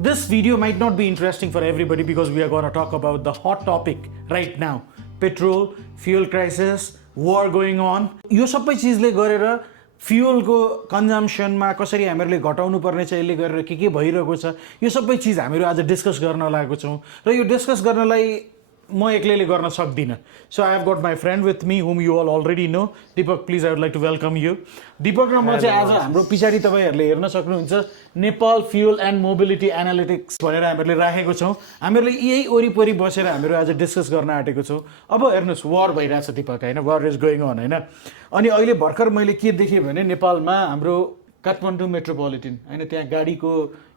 This video might not be interesting for everybody because we are going to talk about the hot topic right now. Petrol, fuel crisis, war going on. यो सबै चिजले गरेर फ्युलको कन्जम्सनमा कसरी हामीहरूले घटाउनु पर्ने छ, यसले गरेर के भइरहेको छ, यो सबै चिज हामीहरू आज डिस्कस गर्न लागेको छौँ र यो डिस्कस गर्नलाई म एक्लैले गर्न सक्दिनँ. So I have got my friend with me whom you all already know. Deepak, please I would like to welcome you. Deepak र म चाहिँ आज हाम्रो पछाडि तपाईँहरूले हेर्न सक्नुहुन्छ Nepal fuel and mobility analytics भनेर हामीहरूले राखेको छौँ. हामीहरूले यही वरिपरि बसेर हामीहरू आज डिस्कस गर्न आँटेको छौँ. अब हेर्नुहोस्, वार भइरहेछ दीपक, होइन, वार इज गोइङ अन, होइन. अनि अहिले भर्खर मैले के देखेँ भने नेपालमा हाम्रो काठमाडौँ मेट्रोपोलिटन, होइन, त्यहाँ गाडीको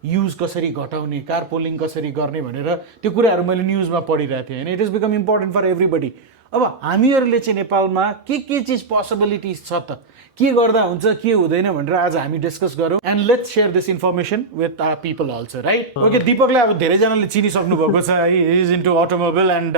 युज कसरी घटाउने, कार पोलिङ कसरी गर्ने भनेर त्यो कुराहरू मैले न्युजमा पढिरहेको थिएँ, होइन. It is become important for everybody. अब हामीहरूले चाहिँ नेपालमा के चिज पोसिबिलिटिज छ त, के गर्दा हुन्छ, के हुँदैन भनेर आज हामी डिस्कस गरौँ. And let's share this information with our people also, right. Okay, दीपकले अब धेरैजनाले चिनिसक्नु भएको छ. He is into automobile and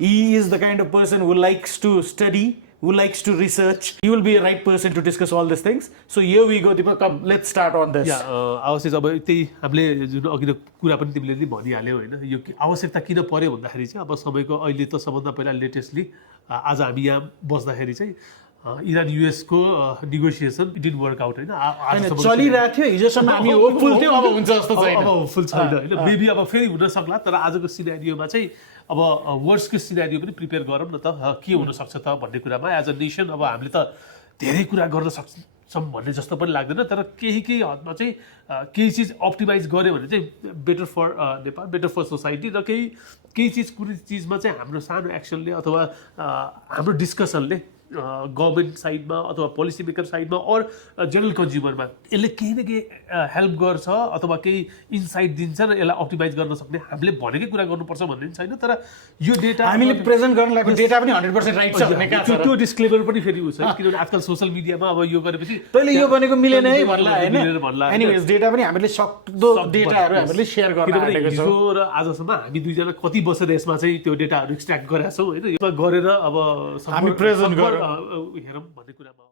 he is the kind of person who likes to study, who likes to research. He will be a right person to discuss all these things. So here we go, Deepak. Come, let's start on this. आवश्यक अब त्यही हामीले जुन अघि कुरा पनि तिमीले नि भनिहाल्यौ, होइन. यो आवश्यकता किन पर्यो भन्दाखेरि चाहिँ अब सबैको अहिले त सबभन्दा पहिला लेटेस्टली आज हामी यहाँ बस्दाखेरि चाहिँ इरान युएसको नेगोसिएसन डिडन्ट वर्क आउट, होइन. चलिरहेको थियो हिजोसम्म, हामी होपफुल थियौँ, अब हुन्छ जस्तो छैन, अब होपफुल छैन, होइन. मेबी अब फेरि हुन सक्ला, तर आजको सिनारियोमा चाहिँ अब वर्स्टको सिनारियो पनि प्रिपेयर गरौँ न त, के हुनसक्छ त भन्ने कुरामा एज अ नेसन. अब हामीले त धेरै कुरा गर्न सक्छौँ भन्ने जस्तो पनि लाग्दैन, तर केही हदमा चाहिँ केही चिज अप्टिमाइज गऱ्यो भने चाहिँ better for Nepal, better for society. र केही कुनै चिजमा चाहिँ हाम्रो सानो एक्सनले अथवा हाम्रो डिस्कसनले गभर्मेन्ट साइडमा अथवा पोलिसी मेकर साइडमा अर जेनरल कन्ज्युमरमा यसले केही न केही हेल्प गर्छ अथवा केही इन्साइट दिन्छ र यसलाई अप्टिमाइज गर्न सक्ने हामीले भनेकै कुरा गर्नुपर्छ भन्ने पनि छैन. तर यो डेटा हामीले प्रेजेन्ट गर्न लागेको डेटा पनि 100% राइट छ भन्ने क्या छ. त्यो डिस्क्लेमर पनि फेरि उस है, किनभने आजकल सोसियल मिडियामा अब यो गरेपछि तैँले यो भनेको मिलेन है भन्ला, होइन. एनिवेज डेटा पनि हामीले सक्दो डेटाहरू हामीले सेयर गर्न आँटेको छौँ. हिजो र आजसम्म हामी दुईजना कति बसेर यसमा चाहिँ त्यो डेटाहरू एक्सट्र्याक्ट गरेका छौँ, होइन. यसमा गरेर अब हामी प्रेजेन्ट गरौँ हेरौँ भन्ने कुरामा